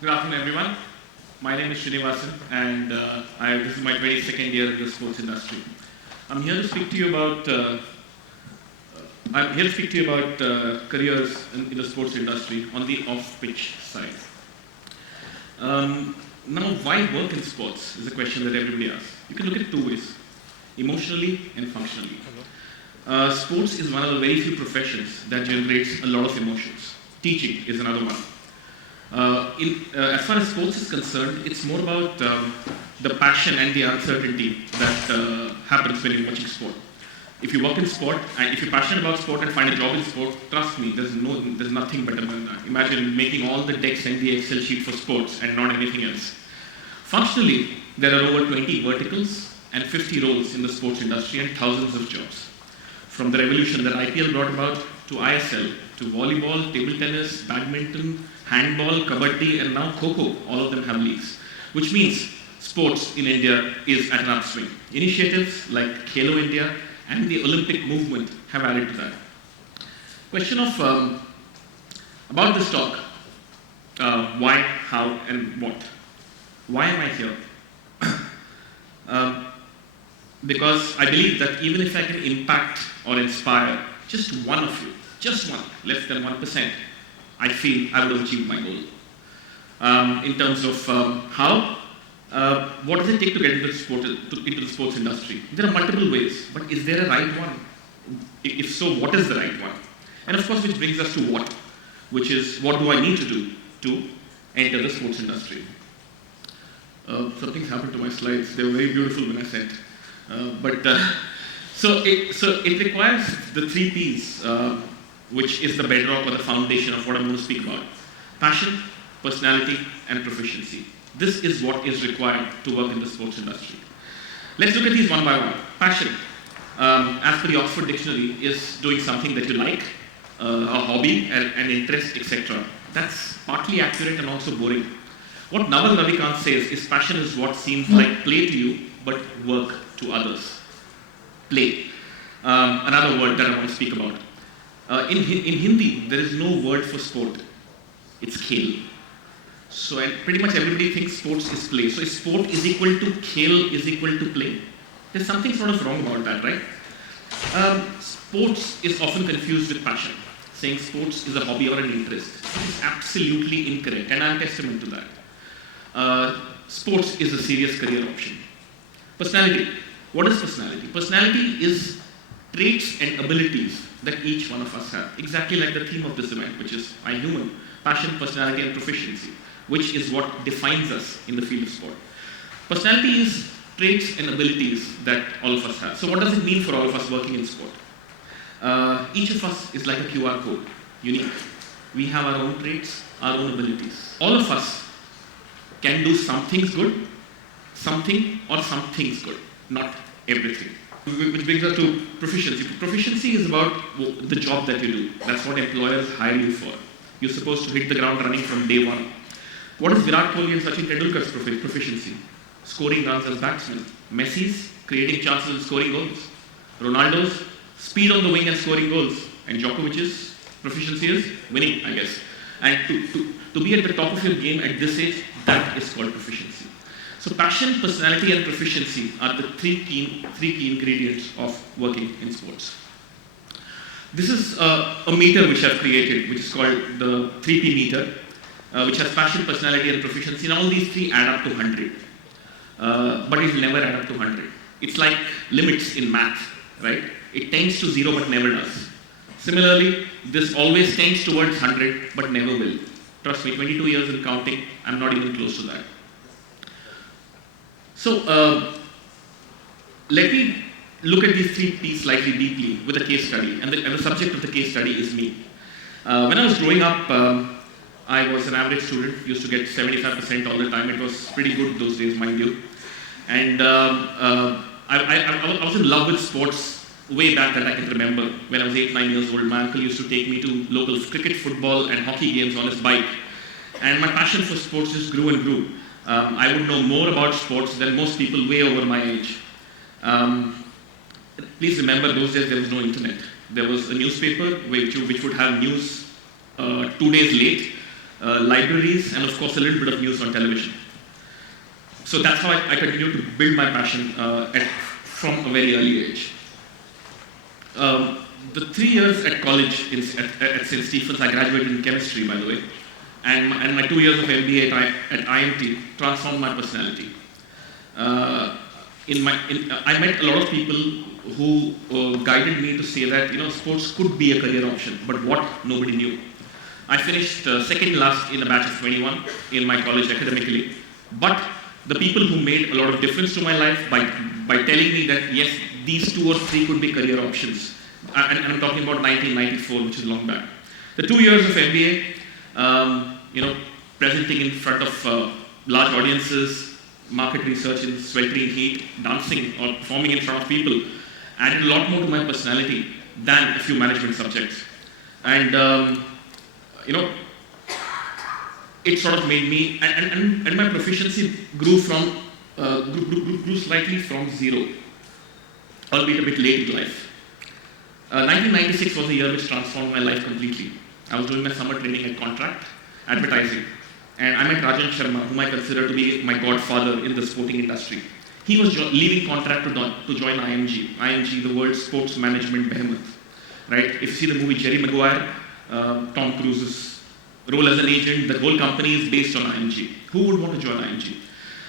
Good afternoon, everyone. My name is Srinivvasan, and this is my 22nd year in the sports industry. I'm here to speak to you about careers in the sports industry on the off-pitch side. Now, why work in sports is a question that everybody asks. You can look at it two ways: emotionally and functionally. Sports is one of the very few professions that generates a lot of emotions. Teaching is another one. As far as sports is concerned, it's more about the passion and the uncertainty that happens when you're watching sport. If you work in sport, and if you're passionate about sport and find a job in sport, trust me, there's nothing better than that. Imagine making all the decks and the Excel sheet for sports and not anything else. Functionally, there are over 20 verticals and 50 roles in the sports industry and thousands of jobs. From the revolution that IPL brought about to ISL, to volleyball, table tennis, badminton, handball, kabaddi, and now Kho-Kho, all of them have leagues. Which means sports in India is at an upswing. Initiatives like Khelo India and the Olympic movement have added to that. Question of about this talk: why, how, and what? Why am I here? Because I believe that even if I can impact or inspire just one of you, just one, less than 1%, I feel I would have achieved my goal. In terms of how, what does it take to get into the sports industry? There are multiple ways, but is there a right one? If so, what is the right one? And of course, which brings us to what, which is what do I need to do to enter the sports industry? Something's happened to my slides. They were very beautiful when I sent. So it requires the 3 P's, which is the bedrock or the foundation of what I'm going to speak about: passion, personality, and proficiency. This is what is required to work in the sports industry. Let's look at these one by one. Passion, as per the Oxford Dictionary, is doing something that you like, a hobby, an interest, etc. That's partly accurate and also boring. What Naval Ravikant says is passion is what seems like play to you, but work to others. Play. Another word that I want to speak about. In Hindi, there is no word for sport. It's khel. So pretty much everybody thinks sports is play. So if sport is equal to khel is equal to play, there's something sort of wrong about that, right? Sports is often confused with passion. Saying sports is a hobby or an interest is absolutely incorrect, and I'm testament to that. Sports is a serious career option. Personality. What is personality? Personality is traits and abilities that each one of us have. Exactly like the theme of this event, which is I'm human, passion, personality, and proficiency, which is what defines us in the field of sport. Personality is traits and abilities that all of us have. So what does it mean for all of us working in sport? Each of us is like a QR code, unique. We have our own traits, our own abilities. All of us can do some things good, something or some things good, not everything. Which brings us to proficiency. Proficiency is about the job that you do. That's what employers hire you for. You're supposed to hit the ground running from day one. What is Virat Kohli and Sachin Tendulkar's proficiency? Scoring runs as batsmen. Messi's creating chances and scoring goals. Ronaldo's speed on the wing and scoring goals. And Djokovic's proficiency is winning, I guess. And to be at the top of your game at this age, that is called proficiency. So passion, personality, and proficiency are the three key ingredients of working in sports. This is a meter which I've created, which is called the 3P meter, which has passion, personality, and proficiency. And all these three add up to 100. But it will never add up to 100. It's like limits in math, right? It tends to 0 but never does. Similarly, this always tends towards 100 but never will. Trust me, 22 years in counting, I'm not even close to that. So let me look at these 3 P's slightly deeply with a case study. And the subject of the case study is me. When I was growing up, I was an average student, used to get 75% all the time. It was pretty good those days, mind you. And I was in love with sports way back that I can remember. When I was 8, 9 years old, my uncle used to take me to local cricket, football, and hockey games on his bike. And my passion for sports just grew and grew. I would know more about sports than most people way over my age. Please remember, those days there was no internet. There was a newspaper which would have news 2 days late. libraries, and of course a little bit of news on television. So that's how I continue to build my passion from a very early age. The 3 years at college at St. Stephen's, I graduated in chemistry, by the way, and my 2 years of MBA at IMT transformed my personality. I met a lot of people who guided me to say that sports could be a career option, but what nobody knew. I finished second last in a batch of 21 in my college academically, but the people who made a lot of difference to my life by telling me that yes, these 2 or 3 could be career options, and I'm talking about 1994, which is long back. The 2 years of MBA, presenting in front of large audiences, market research in sweltering heat, dancing or performing in front of people, added a lot more to my personality than a few management subjects. And it sort of made me, and my proficiency grew slightly from 0, albeit a bit late in life. 1996 was a year which transformed my life completely. I was doing my summer training at Contract, advertising, and I met Rajan Sharma, whom I consider to be my godfather in the sporting industry. He was leaving Contract to join IMG. IMG, the world's sports management behemoth. Right? If you see the movie Jerry Maguire, Tom Cruise's role as an agent, the whole company is based on IMG. Who would want to join IMG?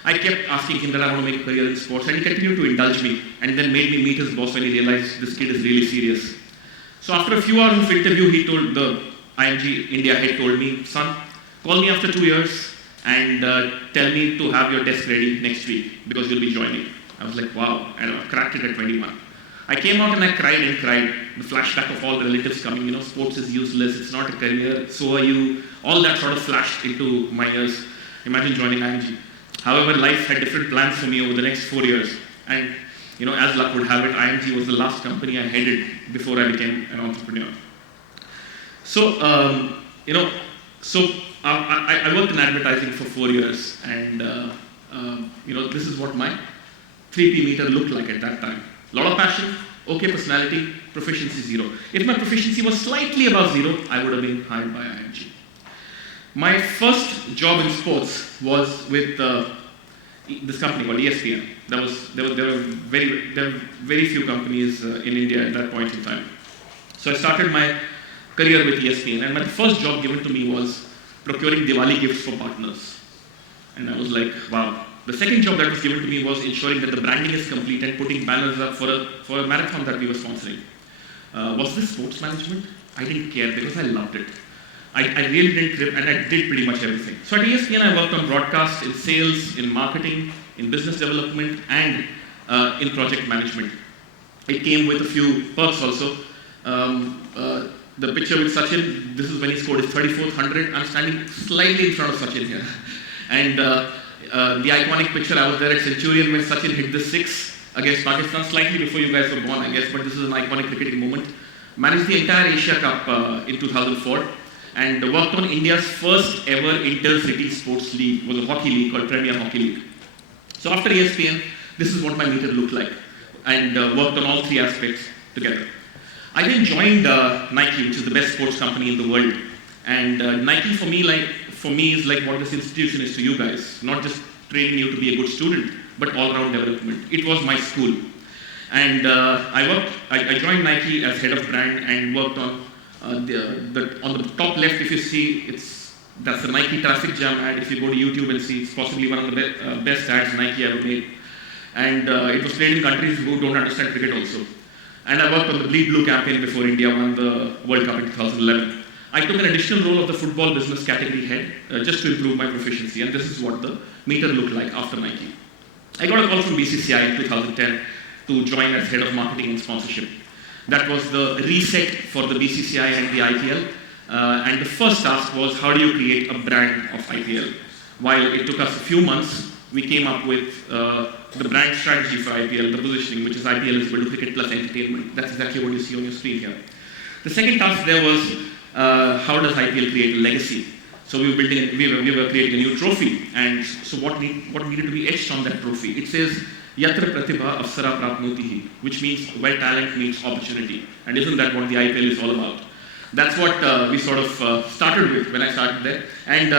I kept asking him that I want to make a career in sports, and he continued to indulge me, and then made me meet his boss when he realized this kid is really serious. So after a few hours of interview, he told the IMG India head told me, son, call me after 2 years and tell me to have your desk ready next week because you'll be joining. I was like, wow, and I cracked it at 21. I came out and I cried and cried. The flashback of all the relatives coming, sports is useless, it's not a career, so are you. All that sort of flashed into my ears. Imagine joining IMG. However, life had different plans for me over the next 4 years. And, as luck would have it, IMG was the last company I headed before I became an entrepreneur. So, I worked in advertising for 4 years, and this is what my 3P meter looked like at that time. A lot of passion, okay personality, proficiency 0. If my proficiency was slightly above 0, I would have been hired by IMG. My first job in sports was with this company called ESPN. There were very few companies in India at that point in time. So I started my career with ESPN, and my first job given to me was procuring Diwali gifts for partners. And I was like, wow. The second job that was given to me was ensuring that the branding is complete and putting banners up for a marathon that we were sponsoring. Was this sports management? I didn't care because I loved it. I really didn't trip, and I did pretty much everything. So at ESPN, I worked on broadcast, in sales, in marketing, in business development, and in project management. It came with a few perks also. The picture with Sachin, this is when he scored his 34th 100. I'm standing slightly in front of Sachin here. And the iconic picture, I was there at Centurion when Sachin hit the 6 against Pakistan, slightly before you guys were born, I guess, but this is an iconic cricketing moment. Managed the entire Asia Cup in 2004, and worked on India's first ever inter-city sports league. It was a hockey league called Premier Hockey League. So after ESPN, this is what my meter looked like, and worked on all 3 aspects together. I then joined Nike, which is the best sports company in the world. And Nike for me is like what this institution is to you guys. Not just training you to be a good student, but all-round development. It was my school. And I joined Nike as head of brand and worked on on the top left, if you see, that's the Nike traffic jam ad. If you go to YouTube and see, it's possibly one of the best ads Nike ever made. And it was played in countries who don't understand cricket also. And I worked on the Bleed Blue campaign before India won the World Cup in 2011. I took an additional role of the football business category head just to improve my proficiency, and this is what the meter looked like after Nike. I got a call from BCCI in 2010 to join as head of marketing and sponsorship. That was the reset for the BCCI and the IPL, and the first task was how do you create a brand of IPL. While it took us a few months, we came up with the brand strategy for IPL, the positioning, which is IPL is equal to cricket plus entertainment. That's exactly what you see on your screen here. The second task there was how does IPL create a legacy? So we were creating a new trophy, and so what needed to be etched on that trophy? It says Yatra Pratibha Avsara Prapnoti, which means where talent meets opportunity. And isn't that what the IPL is all about? That's what we sort of started with when I started there. And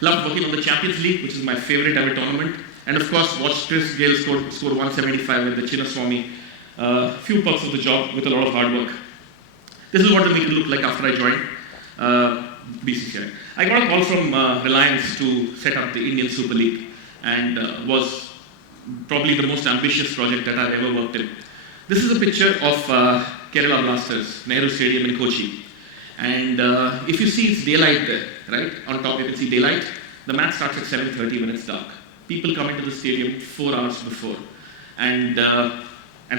loved working on the Champions League, which is my favorite ever tournament. And of course, watched Chris Gayle score 175 with the Chinnaswamy. Few perks of the job with a lot of hard work. This is what the meeting looked like after I joined BCCI. I got a call from Reliance to set up the Indian Super League, and was probably the most ambitious project that I've ever worked in. This is a picture of Kerala Blasters, Nehru Stadium in Kochi. And if you see, it's daylight there, right? On top you can see daylight. The match starts at 7:30 when it's dark. People come into the stadium 4 hours before and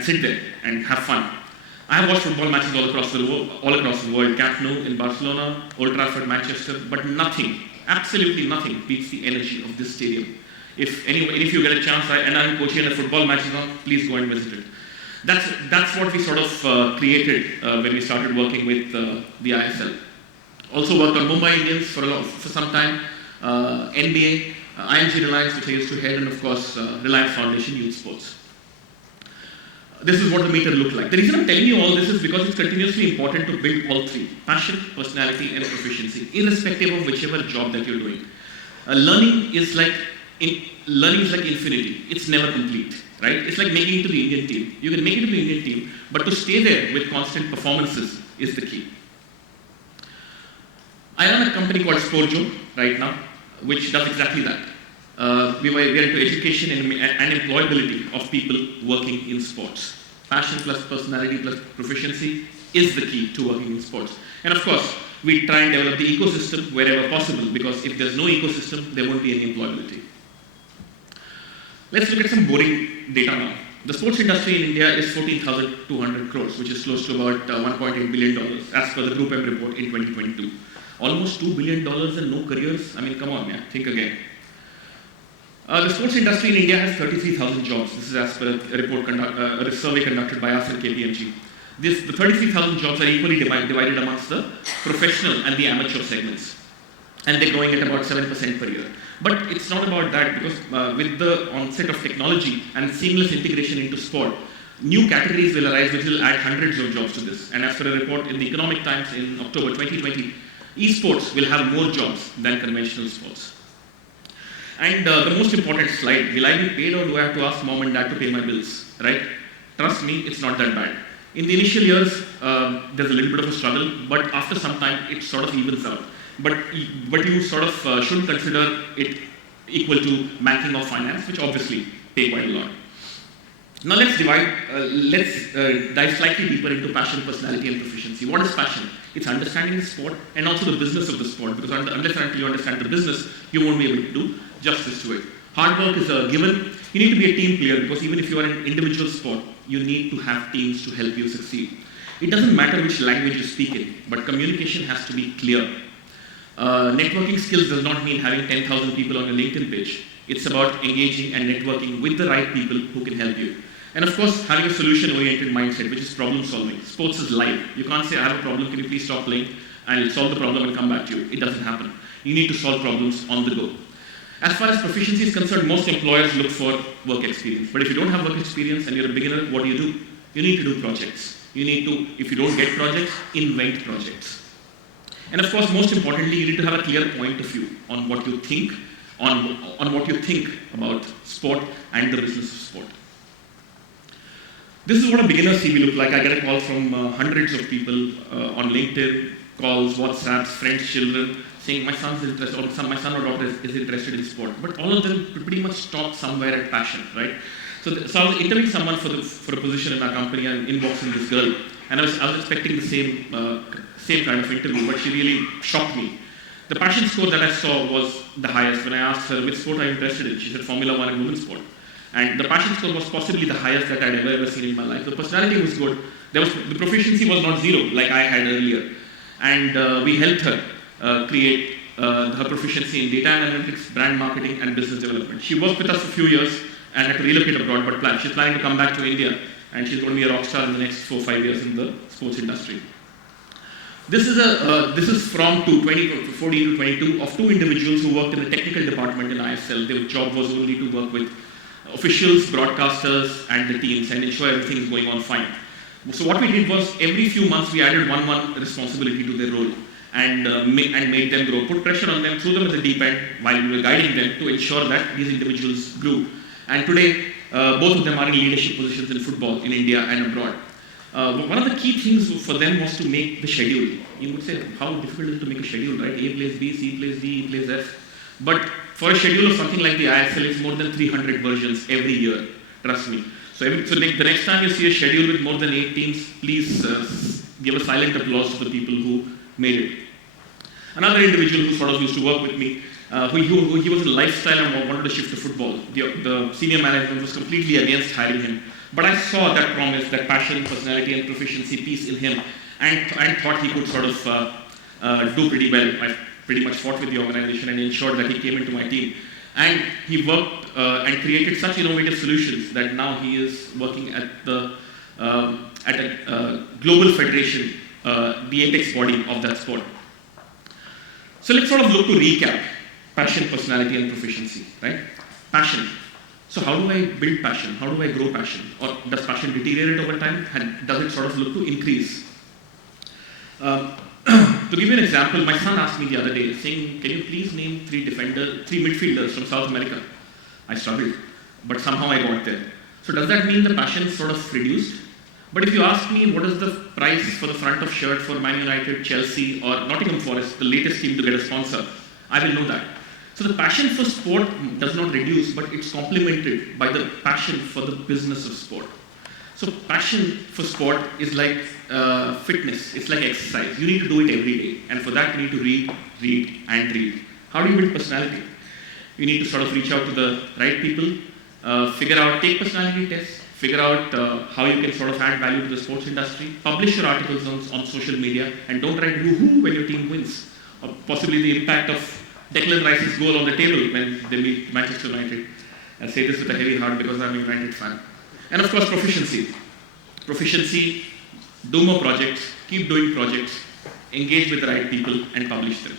sit there and have fun. I have watched football matches all across the world, Camp Nou in Barcelona, Old Trafford, Manchester, but nothing, absolutely nothing beats the energy of this stadium. If you get a chance, and I'm in Kochi and a football match is on, please go and visit it. That's what we sort of created when we started working with the ISL. Also worked on Mumbai Indians for some time, NBA, IMG Reliance, which I used to head, and of course Reliance Foundation Youth Sports. This is what the meter looked like. The reason I'm telling you all this is because it's continuously important to build all three: passion, personality, and proficiency, irrespective of whichever job that you're doing. Learning is like infinity. It's never complete, right? It's like making it to the Indian team. You can make it to the Indian team, but to stay there with constant performances is the key. I run a company called Sportjo right now, which does exactly that. We are into education and employability of people working in sports. Passion plus personality plus proficiency is the key to working in sports. And of course, we try and develop the ecosystem wherever possible, because if there's no ecosystem, there won't be any employability. Let's look at some boring data now. The sports industry in India is 14,200 crores, which is close to about $1.8 billion as per the Group M report in 2022. Almost $2 billion and no careers? I mean, come on, man, think again. The sports industry in India has 33,000 jobs. This is as per a survey conducted by us and KPMG. The 33,000 jobs are equally divided amongst the professional and the amateur segments. And they're growing at about 7% per year. But it's not about that, because with the onset of technology and seamless integration into sport, new categories will arise which will add hundreds of jobs to this. And as per a report in the Economic Times in October 2020, esports will have more jobs than conventional sports. And the most important slide, will I be paid or do I have to ask mom and dad to pay my bills, right? Trust me, it's not that bad. In the initial years, there's a little bit of a struggle, but after some time, it sort of evens out. But you sort of shouldn't consider it equal to banking or finance, which obviously pay quite a lot. Now let's dive slightly deeper into passion, personality, and proficiency. What is passion? It's understanding the sport and also the business of the sport, because unless and until you understand the business, you won't be able to do justice to it. Hard work is a given. You need to be a team player, because even if you are in an individual sport, you need to have teams to help you succeed. It doesn't matter which language you speak in, but communication has to be clear. Networking skills does not mean having 10,000 people on your LinkedIn page. It's about engaging and networking with the right people who can help you. And of course, having a solution-oriented mindset, which is problem solving. Sports is live. You can't say, I have a problem, can you please stop playing? And I'll solve the problem and come back to you. It doesn't happen. You need to solve problems on the go. As far as proficiency is concerned, most employers look for work experience. But if you don't have work experience and you're a beginner, what do? You need to do projects. You need to, if you don't get projects, invent projects. And of course, most importantly, you need to have a clear point of view on what you think, on what you think about sport and the business of sport. This is what a beginner CV looked like. I get a call from hundreds of people on LinkedIn, calls, WhatsApps, friends, children, saying my son's interested, or my son or daughter is interested in sport. But all of them pretty much stop somewhere at passion, right? So I was interviewing someone for a position in our company and inboxing this girl, and I was expecting the same kind of interview, but she really shocked me. The passion score that I saw was the highest. When I asked her which sport are you interested in, she said Formula 1 and women's sport. And the passion score was possibly the highest that I'd ever seen in my life. The personality was good. The proficiency was not zero like I had earlier. And we helped her create her proficiency in data analytics, brand marketing, and business development. She worked with us for a few years and had to relocate abroad, but she's planning to come back to India, and she's going to be a rock star in the next 4 or 5 years in the sports industry. This is from 14 to 22 of 2 individuals who worked in the technical department in ISL. Their job was only to work with officials, broadcasters, and the teams and ensure everything is going on fine. So what we did was every few months we added one responsibility to their role and made them grow, put pressure on them, threw them at the deep end while we were guiding them to ensure that these individuals grew. And today, both of them are in leadership positions in football in India and abroad. One of the key things for them was to make the schedule. You would say, how difficult is it to make a schedule, right? A plays B, C plays D, E plays F. But for a schedule of something like the ISL, it's more than 300 versions every year, trust me. So the next time you see a schedule with more than 8 teams, please give a silent applause to the people who made it. Another individual who sort of used to work with me, he was in lifestyle and wanted to shift to football. The senior management was completely against hiring him. But I saw that promise, that passion, personality and proficiency piece in him and thought he could sort of do pretty well. I pretty much fought with the organization and ensured that he came into my team. And he worked and created such innovative solutions that now he is working at a global federation, the apex body of that sport. So let's sort of look to recap passion, personality, and proficiency, right? Passion. So how do I build passion? How do I grow passion? Or does passion deteriorate over time? And does it sort of look to increase? To give you an example, my son asked me the other day, saying, can you please name 3 midfielders from South America? I struggled, but somehow I got there. So does that mean the passion is sort of reduced? But if you ask me what is the price for the front of shirt for Man United, Chelsea, or Nottingham Forest, the latest team to get a sponsor, I will know that. So the passion for sport does not reduce, but it's complemented by the passion for the business of sport. So passion for sport is like fitness, it's like exercise. You need to do it every day. And for that, you need to read, and read. How do you build personality? You need to sort of reach out to the right people, take personality tests, figure out how you can sort of add value to the sports industry, publish your articles on social media, and don't write woohoo when your team wins. Or possibly the impact of Declan Rice's goal on the table when they meet Manchester United. I say this with a heavy heart because I'm a United fan. And of course, proficiency. Proficiency, do more projects, keep doing projects, engage with the right people, and publish them.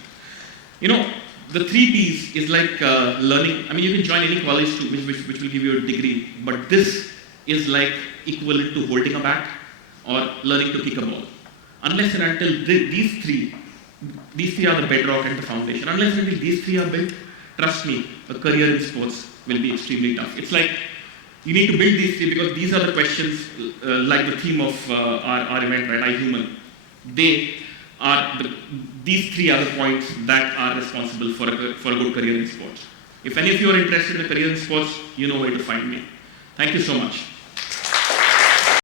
You know, the 3 Ps is like learning. I mean, you can join any college which will give you a degree, but this is like equivalent to holding a bat or learning to kick a ball. Unless and until these three are the bedrock and the foundation. Unless and until these 3 are built, trust me, a career in sports will be extremely tough. It's like you need to build these 3 because these are the questions, like the theme of our event, right? I Human. These 3 are the points that are responsible for a good career in sports. If any of you are interested in a career in sports, you know where to find me. Thank you so much.